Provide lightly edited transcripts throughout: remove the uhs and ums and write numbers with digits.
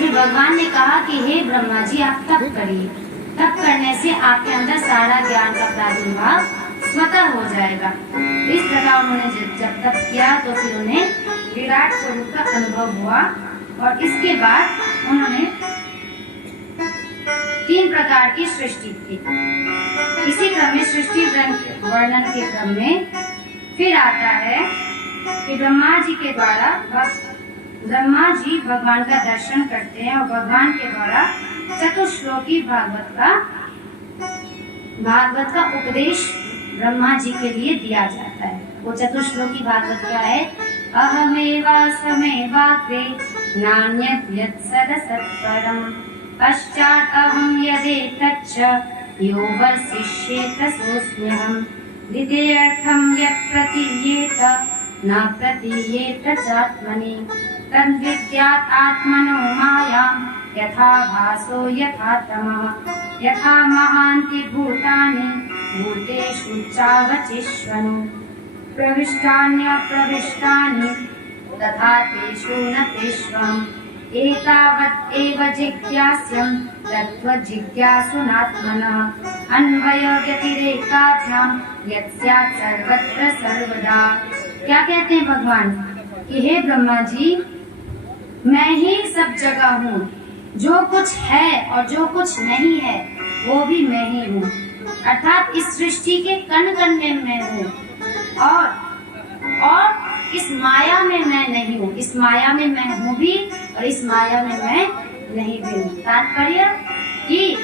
फिर भगवान ने कहा कि हे ब्रह्मा जी, आप तप करिए। तप करने से आपके अंदर सारा ज्ञान का प्रादुर्भाव स्वतः हो जाएगा। इस प्रकार उन्होंने जब तप किया तो फिर उन्हें विराट स्वरूप का अनुभव हुआ। और इसके बाद उन्होंने 3 प्रकार की सृष्टि की। इसी क्रम में सृष्टि वर्णन के क्रम में फिर आता है कि ब्रह्मा जी भगवान का दर्शन करते हैं और भगवान के द्वारा चतुश्लोकी भागवत का उपदेश ब्रह्मा जी के लिए दिया जाता है। वो चतुश्लोकी भागवत क्या है? अहमेवासमेवाग्रे नान्यत् यत् सदसत्परम् पश्चात् अहं यदेतच्च यो वर्षिष्येत सोऽस्म्यहम् द्वितीयर्थं यत् प्रतीयेत न प्रतीयेत चात्मनि तद्विद्यात् आत्मनो मायां यथा भासो यथा तमः यथा महान्ति भूतानि भूतेषु चावचिष्वनु प्रविष्टान्यप्रविष्टानि तथा तेषु न तेष्वम् एतावत् एव जिज्ञास्यं तत्त्वजिज्ञासुनात्मनः अन्वयव्यतिरेकाभ्यां यत् स्यात् सर्वत्र सर्वदा। क्या कहते हैं भगवान कि हे ब्रह्मा जी, मैं ही सब जगह हूँ। जो कुछ है और जो कुछ नहीं है वो भी मैं ही हूँ। अर्थात इस सृष्टि के कण कण में मैं हूँ और इस माया में मैं नहीं हूँ। इस माया में मैं हूँ भी और इस माया में मैं नहीं भी हूँ। तात्पर्य कि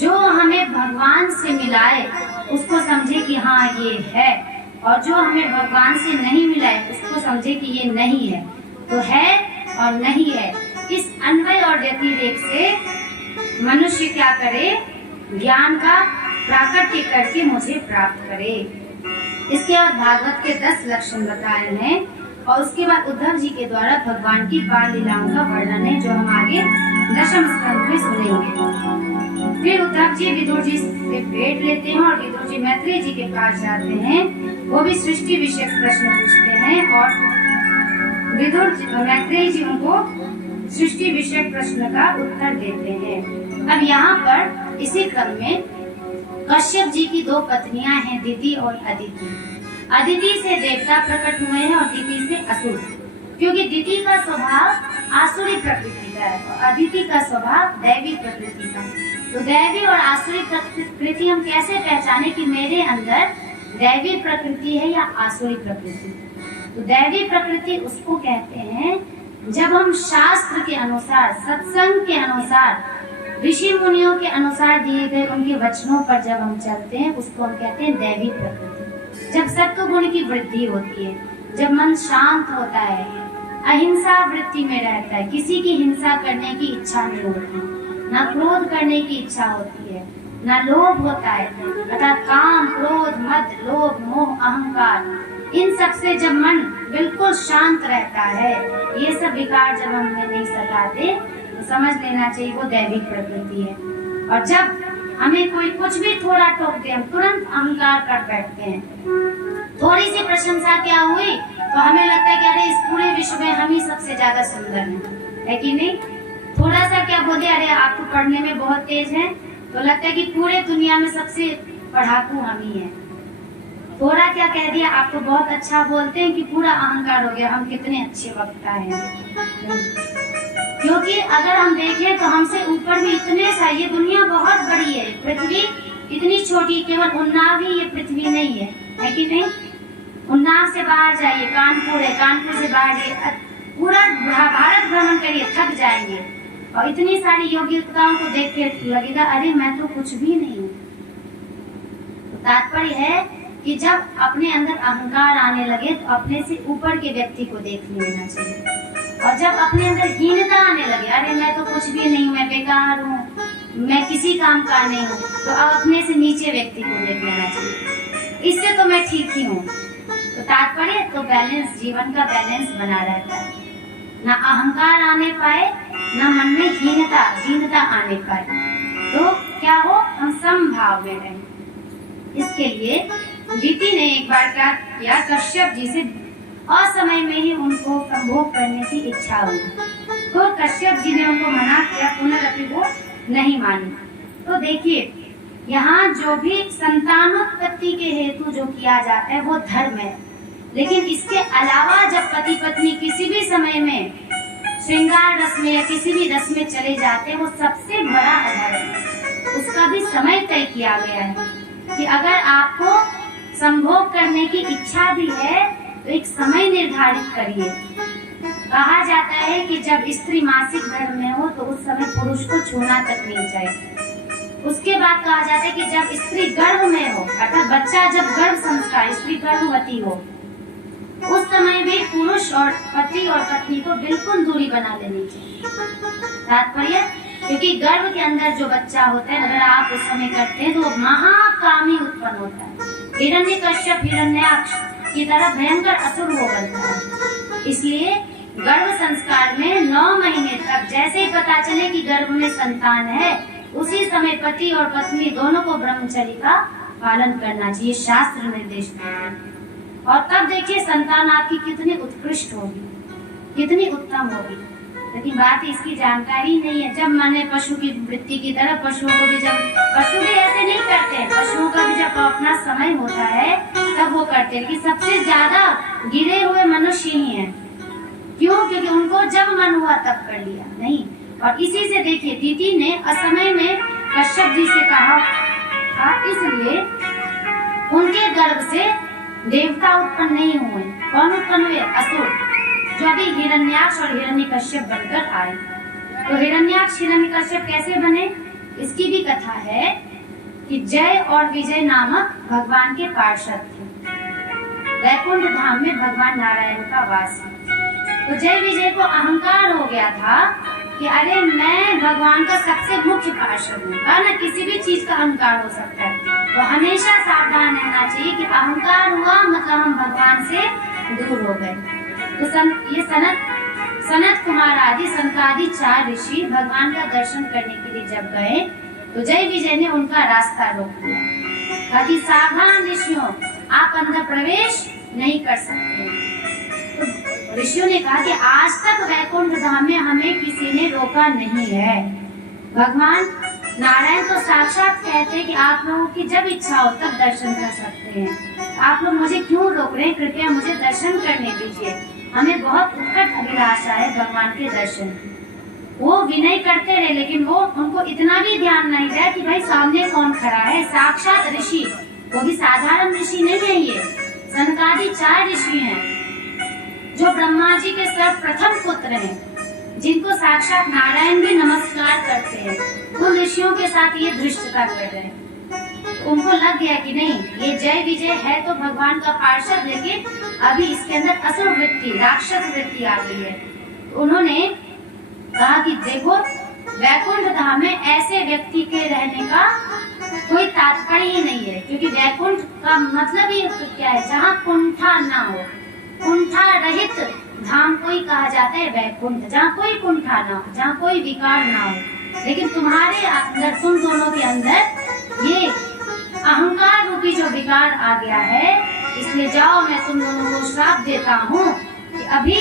जो हमें भगवान से मिलाए उसको समझे कि हाँ ये है, और जो हमें भगवान से नहीं मिलाए उसको समझे कि ये नहीं है। तो है और नहीं है, इस अन्वय और व्यतिरेक से मनुष्य क्या करे? ज्ञान का प्राकट्य करके मुझे प्राप्त करे। इसके बाद भागवत के 10 लक्षण बताए हैं और उसके बाद उद्धव जी के द्वारा भगवान की बाल लीलाओं का वर्णन है, जो हम आगे 10वें स्कंद में सुनेंगे। फिर उद्धव जी विदुर जी से भेंट लेते हैं और विदुर जी मैत्रेय जी के पास जाते हैं। वो भी सृष्टि विषयक प्रश्न पूछते हैं और मैत्रेय जी उनको सृष्टि विषयक प्रश्न का उत्तर देते हैं। अब यहाँ पर इसी क्रम में कश्यप जी की 2 पत्नियां हैं, दिति और अदिति। अदिति से देवता प्रकट हुए हैं और दिति से असुर, क्योंकि दिति का स्वभाव आसुरी प्रकृति का है और अदिति का स्वभाव दैवी प्रकृति का। तो दैवी और आसुरी प्रकृति हम कैसे पहचाने कि मेरे अंदर दैवी प्रकृति है या आसुरी प्रकृति? तो दैवी प्रकृति उसको कहते हैं जब हम शास्त्र के अनुसार, सत्संग के अनुसार, ऋषि मुनियों के अनुसार दिए गए उनके वचनों पर जब हम चलते हैं उसको हम कहते हैं दैवी प्रकृति। जब सत्व गुण की वृद्धि होती है, जब मन शांत होता है, अहिंसा वृत्ति में रहता है, किसी की हिंसा करने की इच्छा नहीं होती, ना क्रोध करने की इच्छा होती है, ना लोभ होता है, अर्थात काम, क्रोध, मद, लोभ, मोह, अहंकार, इन सब से जब मन बिल्कुल शांत रहता है, ये सब विकार जब हमें नहीं सताते तो समझ लेना चाहिए वो दैविक प्रकृति है। और जब हमें कोई कुछ भी थोड़ा टोक दे, हम तुरंत अहंकार कर बैठते हैं। थोड़ी सी प्रशंसा क्या हुई तो हमें लगता है कि अरे इस पूरे विश्व में हम ही सबसे ज्यादा सुंदर है कि नहीं? थोड़ा सा क्या बोले, अरे आप तो पढ़ने में बहुत तेज हैं, तो लगता है कि पूरे दुनिया में सबसे पढ़ाकू हम ही हैं। थोड़ा क्या कह दिया, आप तो बहुत अच्छा बोलते हैं, कि पूरा अहंकार हो गया, हम कितने अच्छे वक्ता हैं। क्योंकि अगर हम देखें तो हमसे ऊपर भी इतने सारे, ये दुनिया बहुत बड़ी है, पृथ्वी इतनी छोटी, केवल उन्नाव ही ये पृथ्वी नहीं है कि नहीं? उन्नाव से बाहर जाइए, कानपुर है, कानपुर से बाहर जाइए, पूरा भारत भ्रमण करिए, थक जाएंगे। और इतनी सारी योग्यताओं को देख के लगेगा अरे मैं तो कुछ भी नहीं हूँ। तो तात्पर्य है कि जब अपने अंदर अहंकार आने लगे तो अपने से ऊपर के व्यक्ति को देख लेना चाहिए, और जब अपने अंदर हीनता आने लगे, अरे मैं तो कुछ भी नहीं हूँ, मैं बेकार हूँ, मैं किसी काम का नहीं हूँ, तो अब अपने से नीचे व्यक्ति को देख लेना चाहिए, इससे तो मैं ठीक ही हूँ। तो तात्पर्य तो बैलेंस, जीवन का बैलेंस बना रहता है, ना अहंकार आने पाए, ना मन में हीनता आने पाए, तो क्या हो, हम समभाव में रहें। इसके लिए दिति ने एक बार क्या किया, कश्यप जी से असमय में ही उनको संभोग करने की इच्छा हुई। तो कश्यप जी ने उनको मना किया, पुनरअपि वो नहीं मानी। तो देखिए यहाँ जो भी संतानोत्पत्ति के हेतु जो किया जाता है वो धर्म है, लेकिन इसके अलावा जब पति पत्नी किसी भी समय में श्रृंगार रस में या किसी भी रस में चले जाते हैं, वो सबसे बड़ा अधर्म है। उसका भी समय तय किया गया है कि अगर आपको संभोग करने की इच्छा भी है तो एक समय निर्धारित करिए। कहा जाता है कि जब स्त्री मासिक धर्म में हो तो उस समय पुरुष को छूना तक नहीं चाहिए। उसके बाद कहा जाता है कि जब स्त्री गर्भ में हो, अर्थात बच्चा जब गर्भ संस्कार, स्त्री गर्भवती हो, उस समय भी पुरुष और पति और पत्नी को बिल्कुल दूरी बना लेनी चाहिए। तात्पर्य, क्योंकि गर्भ के अंदर जो बच्चा होता है, अगर आप उस समय करते हैं तो महाकामी उत्पन्न होता है। हिरण्यकश्यप हिरण्याक्ष की तरह भयंकर असुर हो बनता है। इसलिए गर्भ संस्कार में 9 महीने तक जैसे ही पता चले कि गर्भ में संतान है, उसी समय पति और पत्नी दोनों को ब्रह्मचर्य का पालन करना चाहिए, शास्त्र निर्देश है। और तब देखिए संतान आपकी कितनी उत्कृष्ट होगी, कितनी उत्तम होगी। लेकिन बात इसकी जानकारी नहीं है। जब माने पशु की वृत्ति की तरह पशुओं को भी, जब पशु भी ऐसे नहीं करते हैं, पशुओं का भी जब अपना समय होता है तब वो करते हैं। लेकिन सबसे ज्यादा गिरे हुए मनुष्य ही हैं। क्यों? क्योंकि उनको जब मन हुआ तब कर लिया नहीं। और इसी से देखिए दीति ने असमय में कश्यप जी से कहा था, इसलिए उनके गर्भ से देवता उत्पन्न नहीं हुए। कौन उत्पन्न हुए? असुर, जो अभी हिरण्याक्ष और हिरण्यकश्यप बनकर आए। तो हिरण्याक्ष हिरण्यकश्यप कैसे बने? इसकी भी कथा है कि जय और विजय नामक भगवान के पार्षद थे। वैकुंठ धाम में भगवान नारायण का वास है। तो जय विजय को अहंकार हो गया था कि अरे मैं भगवान का सबसे मुख्य पार्षद हूँ। ना किसी भी चीज का अहंकार हो सकता है, तो हमेशा सावधान रहना चाहिए कि अहंकार हुआ मतलब हम भगवान से दूर हो गए। तो ये सनत कुमार आदि सनकादि 4 ऋषि भगवान का दर्शन करने के लिए जब गए तो जय विजय ने उनका रास्ता रोक दिया। कहा सावधान ऋषियों, आप अंदर प्रवेश नहीं कर सकते। तो ऋषियों ने कहा कि आज तक वैकुंठ धाम में हमें किसी ने रोका नहीं है। भगवान नारायण तो साक्षात कहते हैं कि आप लोगों की जब इच्छा हो तब दर्शन कर सकते हैं। आप लोग मुझे क्यों रोक रहे हैं? कृपया मुझे दर्शन करने दीजिए। हमें बहुत उत्कट अभिलाषा है भगवान के दर्शन की। वो विनय करते रहे, लेकिन वो उनको इतना भी ध्यान नहीं रहा कि भाई सामने कौन खड़ा है। साक्षात ऋषि, वो भी साधारण ऋषि नहीं है, ये सनकादि 4 ऋषि हैं जो ब्रह्मा जी के सर्वप्रथम पुत्र हैं, जिनको साक्षात नारायण भी नमस्कार करते हैं। उन ऋषियों के साथ ये धृष्टता कर रहे हैं। तो उनको लग गया कि नहीं, ये जय विजय है तो भगवान का पार्षद, लेकिन अभी इसके अंदर असुर वृत्ति, राक्षस वृत्ति आ गई है। तो उन्होंने कहा कि देखो वैकुंठ धाम में ऐसे व्यक्ति के रहने का कोई तात्पर्य ही नहीं है, क्योंकि वैकुंठ का मतलब ही क्या है? जहाँ कुंठा ना हो, कुंठा रहित धाम कोई कहा जाता है वैकुंठ, जहाँ कोई कुंठा ना हो, जहाँ कोई विकार ना हो। लेकिन तुम्हारे अंदर, तुम दोनों के अंदर ये अहंकार रूपी जो विकार आ गया है, इसलिए जाओ मैं तुम दोनों को श्राप देता हूँ कि अभी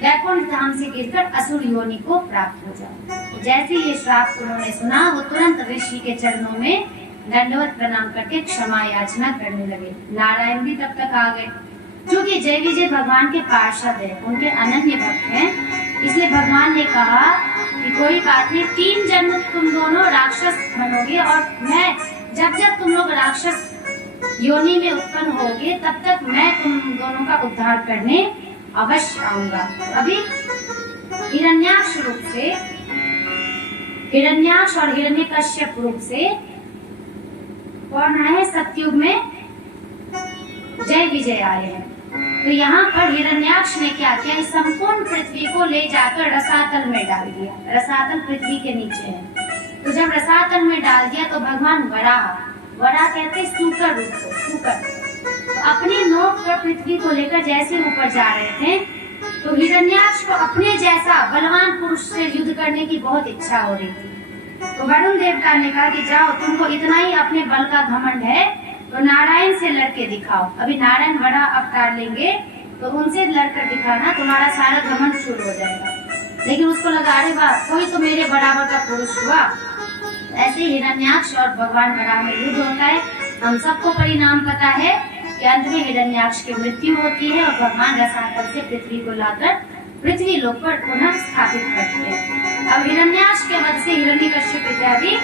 वैकुंठ धाम से गिरकर असुर योनि को प्राप्त हो जाओ। तो जैसे ये श्राप उन्होंने सुना, वो तुरंत ऋषि के चरणों में दंडवत प्रणाम करके क्षमा याचना करने लगे। नारायण भी तब तक आ गए। क्योंकि जय विजय भगवान के पार्षद है, उनके अनन्य भक्त हैं, इसलिए भगवान ने कहा कि कोई बात नहीं, 3 जन्म तुम दोनों राक्षस बनोगे और मैं जब जब तुम लोग राक्षस योनि में उत्पन्न होगे तब तक मैं तुम दोनों का उद्धार करने अवश्य आऊंगा। तो अभी हिरण्याक्ष रूप से, हिरण्याक्ष और हिरण्यकश्यप रूप से कौन आए? सतयुग में जय विजय आए हैं। तो यहाँ पर हिरण्याक्ष ने क्या किया? इस संपूर्ण पृथ्वी को ले जाकर रसातल में डाल दिया। रसातल पृथ्वी के नीचे है। तो जब रसातल में डाल दिया तो भगवान वराह कहते सूकर रूप को, सूकर, तो अपनी नोक पर पृथ्वी को लेकर जैसे ऊपर जा रहे थे, तो हिरण्याक्ष को अपने जैसा बलवान पुरुष से युद्ध करने की बहुत इच्छा हो रही थी। तो वरुण देवता ने कहा कि जाओ, तुमको इतना ही अपने बल का घमंड है तो नारायण से लड़के दिखाओ। अभी नारायण बड़ा अवतार लेंगे तो उनसे लड़कर दिखाना, तुम्हारा सारा घमंड शुरू हो जाएगा। लेकिन उसको लगा अरे वाह कोई तो मेरे बराबर का पुरुष हुआ। ऐसे हिरण्याक्ष और भगवान बराबर में युद्ध होता है। हम सबको परिणाम पता है कि अंत में हिरण्याक्ष की मृत्यु होती है और भगवान रसातल से पृथ्वी को लाकर पृथ्वी लोक पर पुनः स्थापित करते हैं। अब हिरण्याक्ष के वध से हिरण्यकश्यप इत्यादि